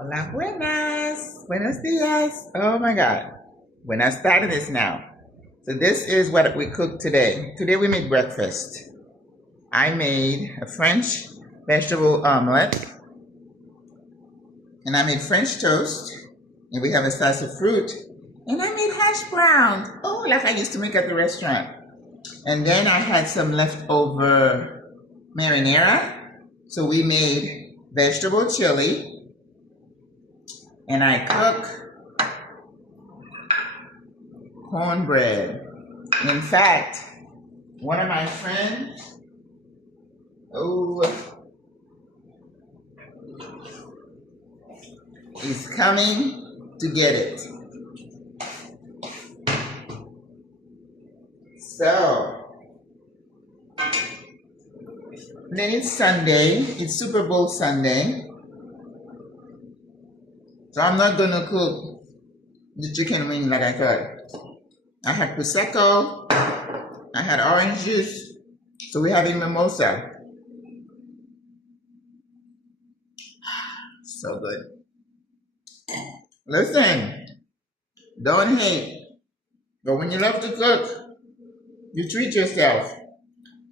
Hola, buenas. Buenos dias. Oh my God. Buenas tardes now. So this is what we cooked today. Today we made breakfast. I made a French vegetable omelette. And I made French toast. And we have a slice of fruit. And I made hash browns. Oh, like I used to make at the restaurant. And then I had some leftover marinara. So we made vegetable chili. And I cook cornbread. In fact, one of my friends, is coming to get it. So, then it's Sunday, it's Super Bowl Sunday. So I'm not gonna cook the chicken wing like I thought. I had Prosecco, I had orange juice, so we're having mimosa. So good. Listen, don't hate, but when you love to cook, you treat yourself.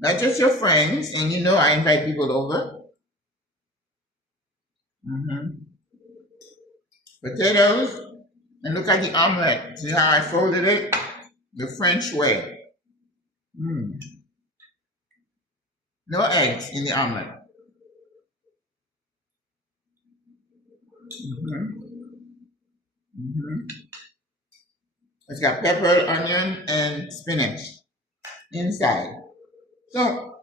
Not just your friends, and you know I invite people over. Potatoes, and look at the omelette. See how I folded it? The French way. No eggs in the omelette. It's got pepper, onion, and spinach inside. So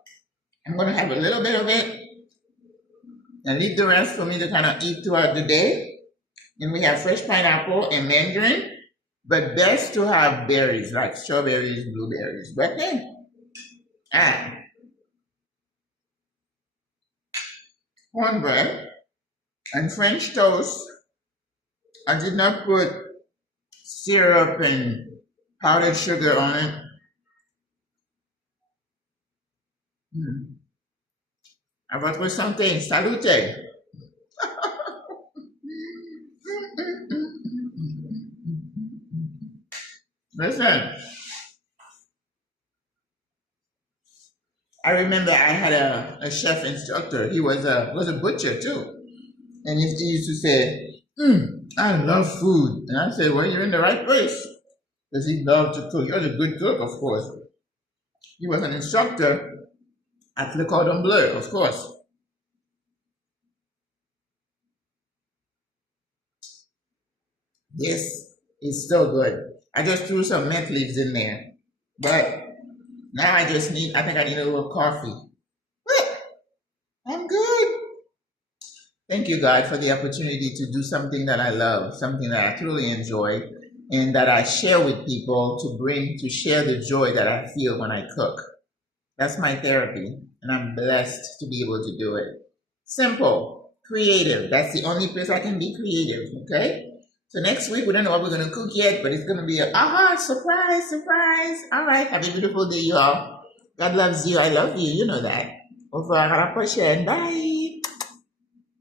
I'm gonna have a little bit of it and leave the rest for me to kind of eat throughout the day. And we have fresh pineapple and mandarin, but best to have berries like strawberries, blueberries. But hey, cornbread and French toast. I did not put syrup and powdered sugar on it. I brought with something. Salute. Listen, I remember I had a chef instructor. He was a butcher too, and he used to say, "I love food," and I said, "Well, you're in the right place," because he loved to cook. He was a good cook, of course. He was an instructor at Le Cordon Bleu, of course. This is so good. I just threw some mint leaves in there, but now I think I need a little coffee. I'm good. Thank you, God, for the opportunity to do something that I love, something that I truly enjoy, and that I share with people to share the joy that I feel when I cook. That's my therapy, and I'm blessed to be able to do it. Simple, creative. That's the only place I can be creative, okay? So next week, we don't know what we're going to cook yet, but it's going to be a surprise, surprise. All right, have a beautiful day, you all. God loves you. I love you. You know that. Au revoir, à la prochaine. Bye.